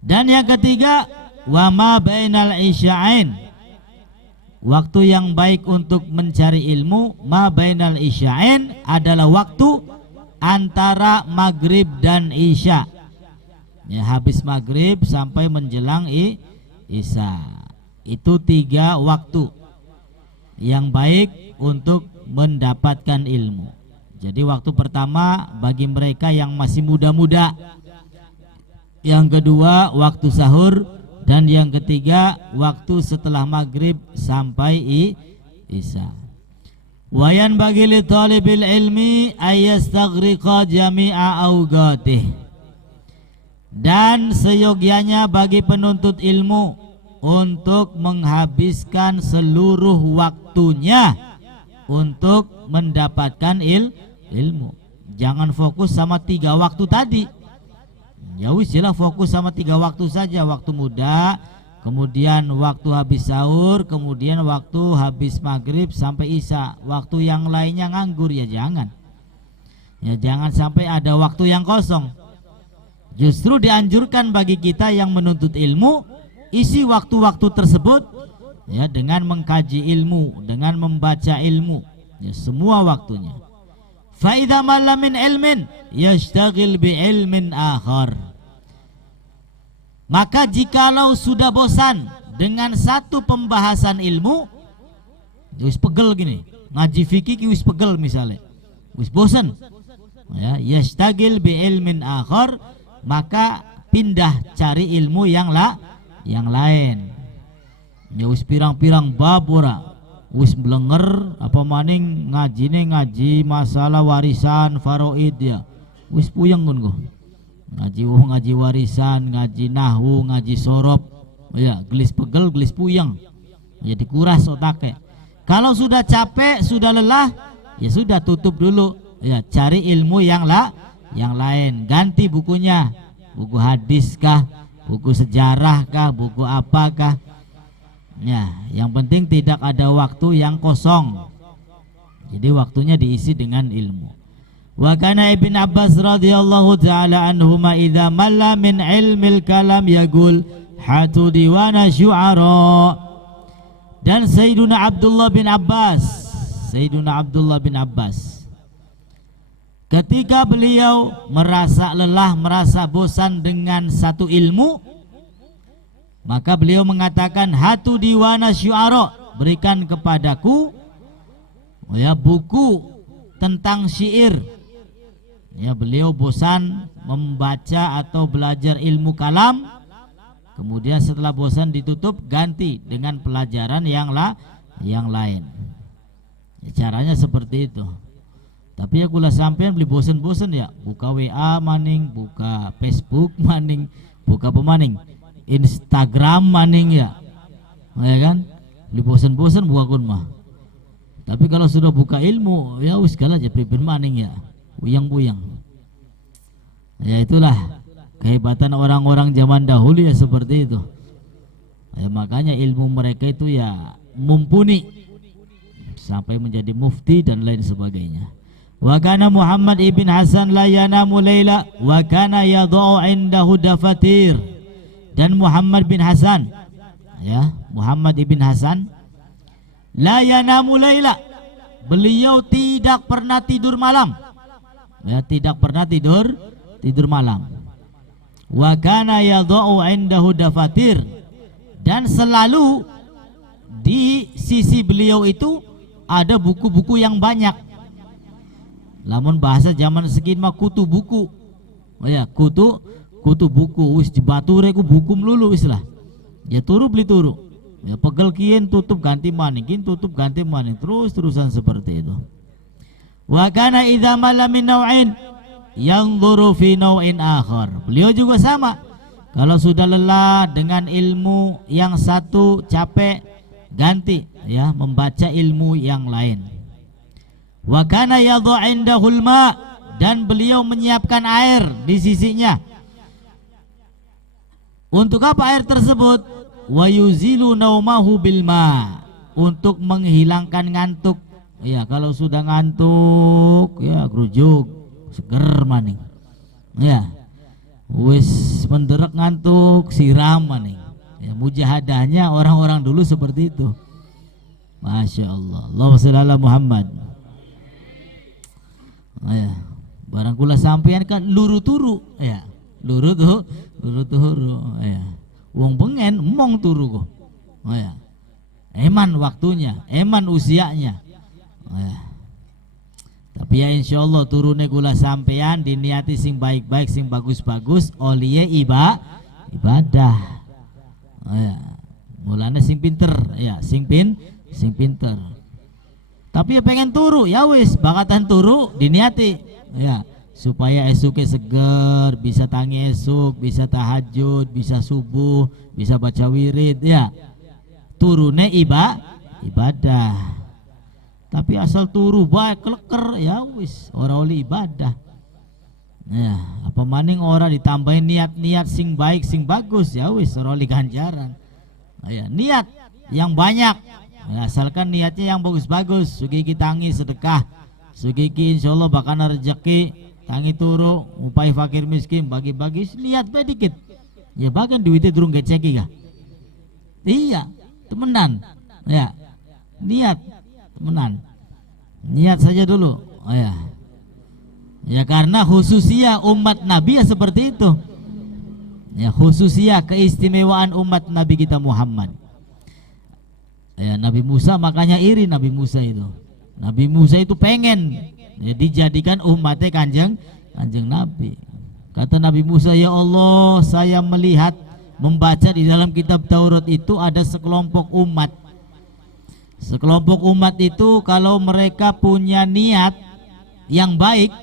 Dan yang ketiga, wa ma bainal isya'ain. Waktu yang baik untuk mencari ilmu, ma bainal isya'ain, adalah waktu antara maghrib dan isya. Ya, habis maghrib sampai menjelang isya. Itu 3 waktu yang baik untuk mendapatkan ilmu. Jadi waktu pertama bagi mereka yang masih muda-muda, yang kedua waktu sahur, dan yang ketiga waktu setelah maghrib sampai isya. Wayan bagi li talibil ilmi ayastaghriqa jami'a awqatih. Dan seyogyanya bagi penuntut ilmu untuk menghabiskan seluruh waktunya untuk mendapatkan ilmu. Jangan fokus sama 3 waktu tadi. Ya wis jelas fokus sama 3 waktu saja. Waktu muda, kemudian waktu habis sahur, kemudian waktu habis maghrib sampai isya. Waktu yang lainnya nganggur ya jangan. Ya jangan sampai ada waktu yang kosong. Justru dianjurkan bagi kita yang menuntut ilmu, isi waktu-waktu tersebut ya dengan mengkaji ilmu, dengan membaca ilmu, ya semua waktunya. Fa idza malla min ilmin yashtaghil bi ilmin akhar. Maka jikalau sudah bosan dengan satu pembahasan ilmu, wis pegel gini, ngaji fikih wis pegel misalnya, wis bosan. Ya, yastagil bi ilmin akhar, maka pindah cari ilmu yang lain. Ya wis pirang-pirang bab ora, wis blenger apa maning ngaji masalah warisan faraid ya. Wis puyeng ngono. Ngaji warisan, ngaji nahwu, ngaji sorob. Ya, gelis pegel, gelis puyeng. Ya dikuras otaknya. Kalau sudah capek, sudah lelah, ya sudah tutup dulu. Ya, cari ilmu yang lain. Ganti bukunya. Buku hadis kah, buku sejarah kah, buku apakah. Ya, yang penting tidak ada waktu yang kosong. Jadi waktunya diisi dengan ilmu. Wa kana Ibn Abbas radhiyallahu taala anhuma idza malla min ilmil kalam yaqul hatu diwana syu'ara. Dan Sayyiduna Abdullah bin Abbas ketika beliau merasa lelah, merasa bosan dengan satu ilmu, maka beliau mengatakan hatu diwana syu'ara, berikan kepadaku ya buku tentang syair. Ya, beliau bosan membaca atau belajar ilmu kalam, kemudian setelah bosan ditutup, ganti dengan pelajaran yang lain. Ya, caranya seperti itu. Tapi ya gula sampean beli bosan-bosan ya, buka WA maning, buka Facebook maning, buka pemaning Instagram maning ya kan? Beli bosan-bosan buka kun mah. Tapi kalau sudah buka ilmu, ya wis segala aja pripun maning ya, buyang-buyang. Ya itulah kehebatan orang-orang zaman dahulu ya seperti itu. Ya, makanya ilmu mereka itu ya mumpuni sampai menjadi mufti dan lain sebagainya. Wa kana Muhammad ibn Hasan la yanamu laila wa kana yadau indahu dafatir. Dan Muhammad bin Hasan, ya, Muhammad ibn Hasan la yanamu laila, beliau tidak pernah tidur malam. Ya, tidak pernah tidur malam. Wa kana yadau indahu dafatir, dan selalu di sisi beliau itu ada buku-buku yang banyak. Lamun bahasa zaman segini mah kutu buku. Oh ya, kutu buku wis dibature ku buku melulu wis lah. Ya turu beli turu. Ya pegel kien tutup ganti maning, terus-terusan seperti itu. Wa kana idza mala min naw'in yanzuru fi naw'in akhar. Beliau juga sama. Kalau sudah lelah dengan ilmu yang satu, capek, ganti ya membaca ilmu yang lain. Wa kana yadhu indahul ma, dan beliau menyiapkan air di sisinya. Untuk apa air tersebut? Wa yuzilu naumahu bil ma, untuk menghilangkan ngantuk. Ya, kalau sudah ngantuk ya gerujuk, seger maning. Ya. Wis menderek ngantuk, siram maning. Ya, mujahadahnya orang-orang dulu seperti itu. Masya Allah. Allahumma shalli ala Muhammad. Ya, barang kula sampean kan luru turu ya. Luru turu ya. Wong pengen emong turu kok. Ya. Eman waktunya, eman usianya. Ya. Tapi ya insyaallah turune kula sampean diniati sing baik-baik, sing bagus-bagus, oliye ibadah. Ya. Mulane sing pinter ya, sing pinter. Tapi ya pengen turu, ya wis bakatan turu diniati ya, supaya esuknya seger, bisa tangi esuk, bisa tahajud, bisa subuh, bisa baca wirid ya. Turune ibadah. Tapi asal turu baik kleker ya wis ora oleh ibadah. Ya, apa maning ora ditambahin niat-niat sing baik sing bagus ya wis ora oleh ganjaran. Ya, niat yang banyak. Ya, asalkan niatnya yang bagus-bagus, sugiki tangi sedekah, sugiki insyaallah bakal rezeki, tangi turu, upai fakir miskin, bagi-bagi, niat bae dikit. Ya bahkan duitnya durung geceki kah? Iya, temenan. Ya. Niat, temenan. Niat saja dulu. Oh ya. Ya karena khususia umat Nabi ya seperti itu. Ya khususia keistimewaan umat Nabi kita Muhammad. Ya, Nabi Musa makanya iri Nabi Musa itu. Nabi Musa itu pengen ya, dijadikan umatnya kanjeng Nabi. Kata Nabi Musa, ya Allah, saya melihat membaca di dalam kitab Taurat itu ada sekelompok umat. Sekelompok umat itu kalau mereka punya niat yang baik,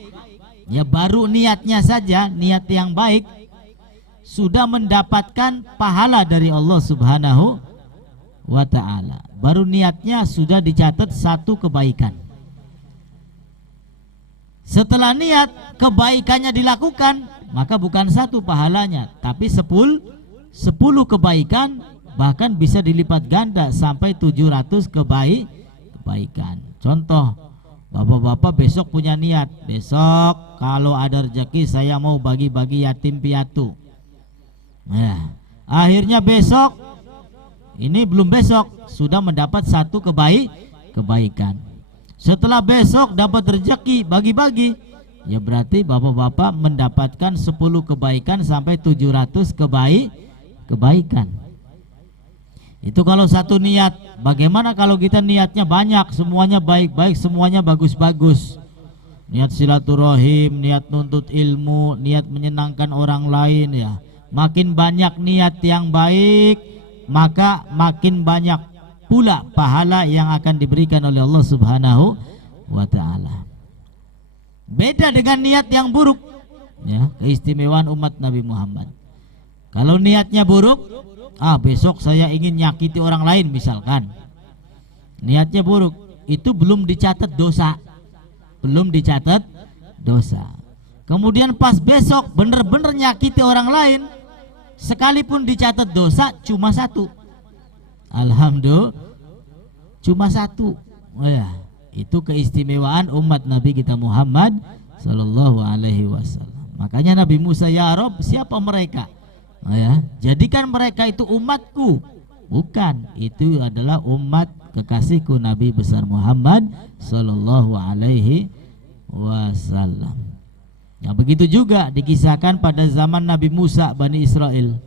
ya baru niatnya saja, niat yang baik, sudah mendapatkan pahala dari Allah Subhanahu wa ta'ala. Baru niatnya sudah dicatat satu kebaikan. Setelah niat kebaikannya dilakukan, maka bukan satu pahalanya, tapi 10 kebaikan, bahkan bisa dilipat ganda sampai 700 kebaikan. Contoh, bapak-bapak besok punya niat, besok kalau ada rezeki saya mau bagi-bagi yatim piatu. Nah, akhirnya besok, ini belum besok, sudah mendapat satu kebaikan. Setelah besok dapat rezeki bagi-bagi, ya berarti bapak-bapak mendapatkan 10 kebaikan sampai 700 kebaikan. Itu kalau satu niat. Bagaimana kalau kita niatnya banyak, semuanya baik-baik, semuanya bagus-bagus. Niat silaturahim, niat nuntut ilmu, niat menyenangkan orang lain, ya. Makin banyak niat yang baik, maka makin banyak pula pahala yang akan diberikan oleh Allah Subhanahu wa ta'ala. Beda dengan niat yang buruk, ya, keistimewaan umat Nabi Muhammad. Kalau niatnya buruk, besok saya ingin nyakiti orang lain misalkan, niatnya buruk, itu belum dicatat dosa, Kemudian pas besok bener-bener nyakiti orang lain, sekalipun dicatat dosa cuma satu. Alhamdulillah, cuma satu. Ya, itu keistimewaan umat Nabi kita Muhammad sallallahu alaihi wasallam. Makanya Nabi Musa, ya Rob, siapa mereka? Ya, jadikan mereka itu umatku. Bukan, itu adalah umat kekasihku Nabi besar Muhammad sallallahu alaihi wasallam. Nah, begitu juga dikisahkan pada zaman Nabi Musa Bani Israel.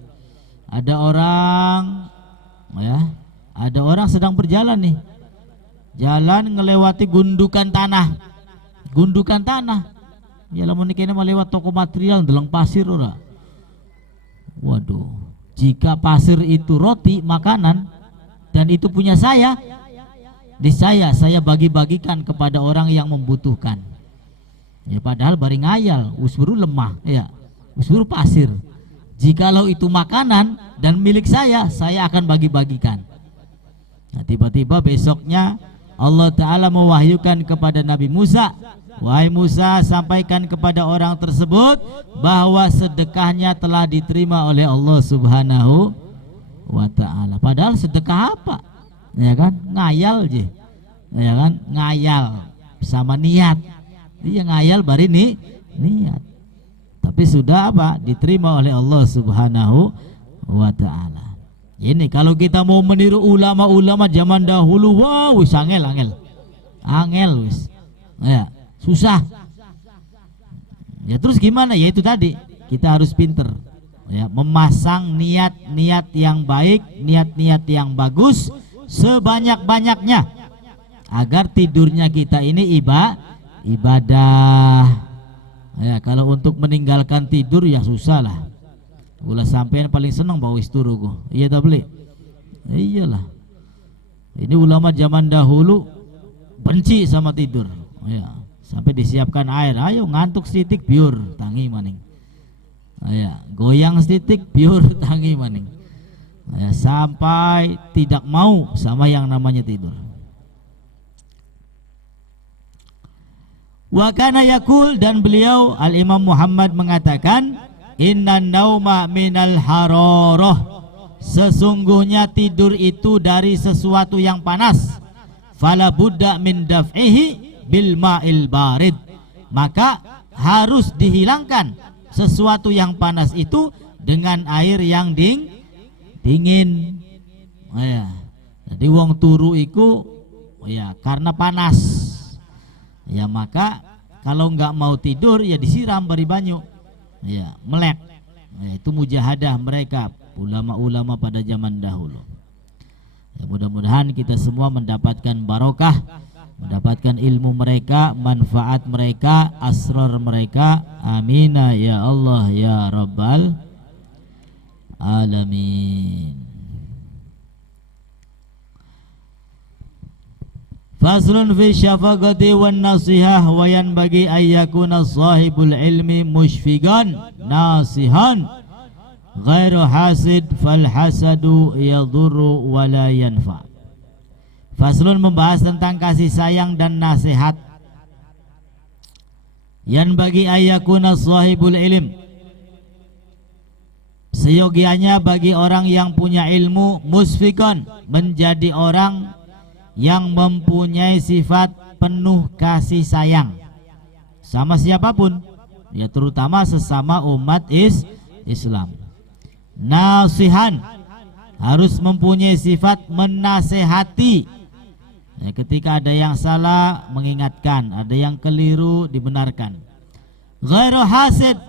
Ada orang sedang berjalan nih, jalan ngelewati gundukan tanah. Ya lamun kene melewat toko material ndeleng pasir ora. Waduh, jika pasir itu roti, makanan, dan itu punya saya bagi-bagikan kepada orang yang membutuhkan. Ya padahal bari ngayal, usburu lemah, ya, usburu pasir. Jikalau itu makanan dan milik saya akan bagi-bagikan. Nah, tiba-tiba besoknya Allah Ta'ala mewahyukan kepada Nabi Musa, wahai Musa, sampaikan kepada orang tersebut bahwa sedekahnya telah diterima oleh Allah Subhanahu wa ta'ala. Padahal sedekah apa? Ya kan? Ngayal je. Ya kan? Ngayal sama niat. Dia ngayal bari niat. Tapi sudah apa? Diterima oleh Allah Subhanahu wa ta'ala. Ini kalau kita mau meniru ulama-ulama zaman dahulu, wow, wis angel wis. Ya, susah. Ya terus gimana? Ya itu tadi, kita harus pinter, ya, memasang niat-niat yang baik, niat-niat yang bagus sebanyak-banyaknya, agar tidurnya kita ini ibadah. Ya, kalau untuk meninggalkan tidur ya susah lah. Ulah sampean paling senang bawa isturu kok. Iya tak beli? Iyalah. Ini ulama zaman dahulu benci sama tidur. Ya, sampai disiapkan air. Ayo ngantuk setitik biur tangi maning. Ya, goyang setitik biur tangi maning. Ya, sampai tidak mau sama yang namanya tidur. Wa kana yakul, dan beliau Al-Imam Muhammad mengatakan, inna nauma minal hararah, sesungguhnya tidur itu dari sesuatu yang panas. Fala budda min daf'ihi bil ma'il barid, maka harus dihilangkan sesuatu yang panas itu dengan air yang dingin. Ya, jadi wong turu iku ya karena panas. Ya maka kalau nggak mau tidur ya disiram bari banyu. Ya, melek. Nah, itu mujahadah mereka ulama-ulama pada zaman dahulu. Ya, mudah-mudahan kita semua mendapatkan barokah mendapatkan ilmu mereka, manfaat mereka, asrar mereka. Amin ya Allah ya Rabbal alamin. Faslun fi syafaqati wan nasihah wa yanbaghi ay yakuna sahibul ilmi mushfiqan nasihan ghairu hasid fal hasadu yadurru wa la yanfa. Faslun membahas tentang kasih sayang dan nasihat. Yanbaghi ay yakuna sahibul ilm, seyogianya bagi orang yang punya ilmu, musfiqan, menjadi orang yang mempunyai sifat penuh kasih sayang sama siapapun, ya terutama sesama umat Islam. Nasihan, harus mempunyai sifat menasehati, ya, ketika ada yang salah mengingatkan, ada yang keliru dibenarkan. Ghairu hasid,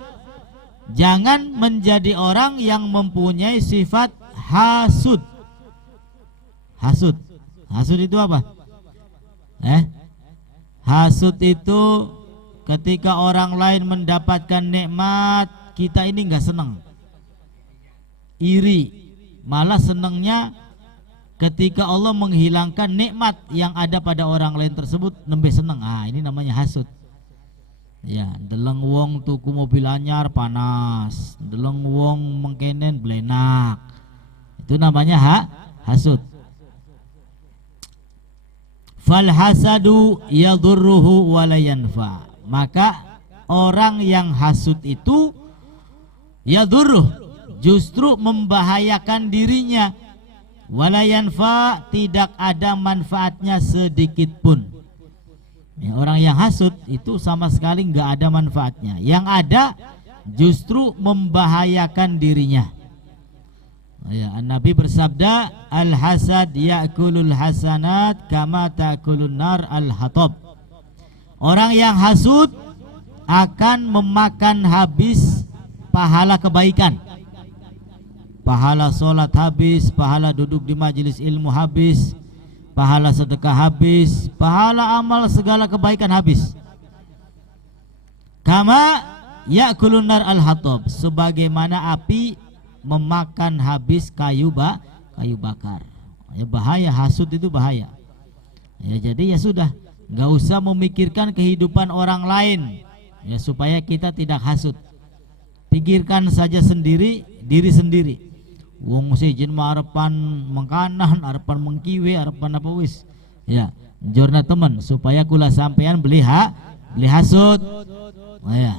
jangan menjadi orang yang mempunyai sifat hasud. Hasud itu apa? Hasud itu ketika orang lain mendapatkan nikmat, kita ini nggak senang, iri, malah senangnya ketika Allah menghilangkan nikmat yang ada pada orang lain tersebut, nembe seneng. Ini namanya hasud. Ya, deleng wong tuku mobil anyar panas, deleng wong mengkenen blenak, itu namanya hasud. Fal hasadu yadurruhu wa la yanfa, maka orang yang hasud itu yadurruh, justru membahayakan dirinya, wa la yanfa, tidak ada manfaatnya sedikit pun. Ya, orang yang hasud itu sama sekali nggak ada manfaatnya, yang ada justru membahayakan dirinya. Ya, Nabi bersabda, al-hasad ya'kulul hasanat kama ta'kulun nar al-hatab. Orang yang hasud akan memakan habis pahala kebaikan. Pahala sholat habis, pahala duduk di majelis ilmu habis, pahala sedekah habis, pahala amal segala kebaikan habis. Kama ya'kulun nar al-hatab, sebagaimana api memakan habis kayu bakar. Ya, bahaya, hasud itu bahaya. Ya, jadi ya sudah, nggak usah memikirkan kehidupan orang lain, ya, supaya kita tidak hasud. Pikirkan saja sendiri, diri sendiri. Wong sejen arepan mengkanan, arepan mengkiwe, arepan apa wis. Ya, jorna teman supaya kula sampean beli hasud. Ya.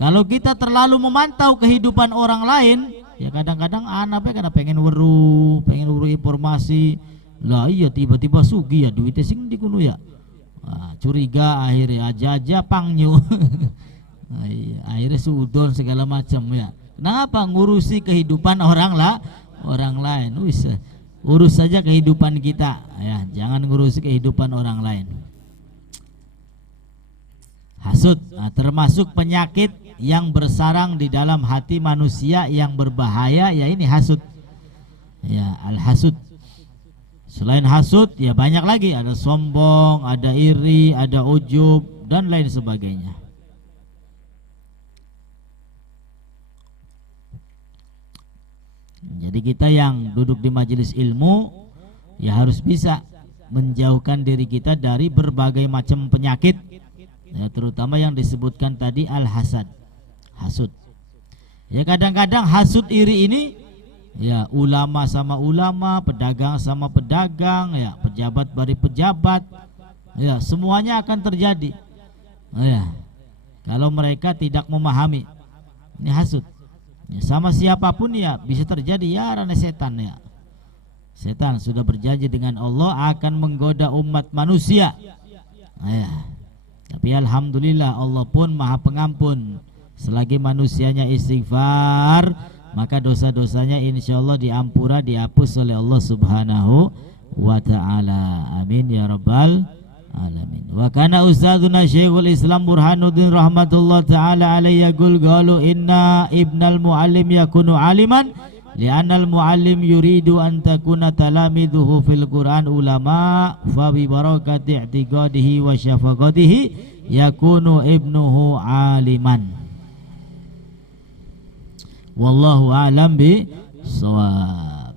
Kalau kita terlalu memantau kehidupan orang lain, ya kadang-kadang anaknya karena pengen weruh informasi lah, iya tiba-tiba sugi ya duitnya sing di kuno ya, curiga, akhirnya aja pangnya akhirnya sudon segala macam ya. Kenapa? Ngurusi kehidupan orang lain. Urus saja kehidupan kita ya, jangan ngurusi kehidupan orang lain. Hasud termasuk penyakit yang bersarang di dalam hati manusia yang berbahaya, ya ini hasud. Ya, al-hasud. Selain hasud ya banyak lagi, ada sombong, ada iri, ada ujub dan lain sebagainya. Jadi kita yang duduk di majelis ilmu ya harus bisa menjauhkan diri kita dari berbagai macam penyakit, ya, terutama yang disebutkan tadi al-hasad, hasud. Ya kadang-kadang hasud iri ini ya ulama sama ulama, pedagang sama pedagang, ya pejabat bari pejabat, ya semuanya akan terjadi. Ya, kalau mereka tidak memahami, ini hasud. Ya, sama siapapun ya bisa terjadi, ya karena setan ya. Setan sudah berjanji dengan Allah akan menggoda umat manusia. Ya. Tapi alhamdulillah Allah pun maha pengampun. Selagi manusianya istighfar, maka dosa-dosanya insya Allah diampura, dihapus oleh Allah subhanahu wa ta'ala. Amin ya rabbal alamin. Wa kana ustadzuna Syekhul Islam Burhanuddin rahmatullah ta'ala alaihi yaqul qalu inna ibnal muallim yakunu aliman li'anna al-muallim yuridu an takuna talamidhuhu fil Qur'an ulama fa bi barakati i'tiqadihi wa syafaqatihi yakunu ibnuhu aliman. Wallahu a'lam bi shawab.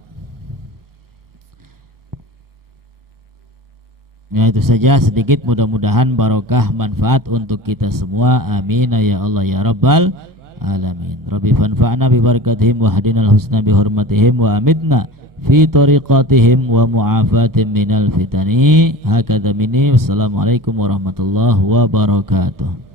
Ya, itu saja sedikit, mudah-mudahan barokah manfaat untuk kita semua. Amin ya Allah ya rabbal alamin. Rabbi fanfa'na bi barakatihim wa hadinal husna bi hurmatihim wa amitna fi tariqatihim wa mu'afatim minal fitani. Hakadha minni. Wassalamualaikum warahmatullahi wabarakatuh.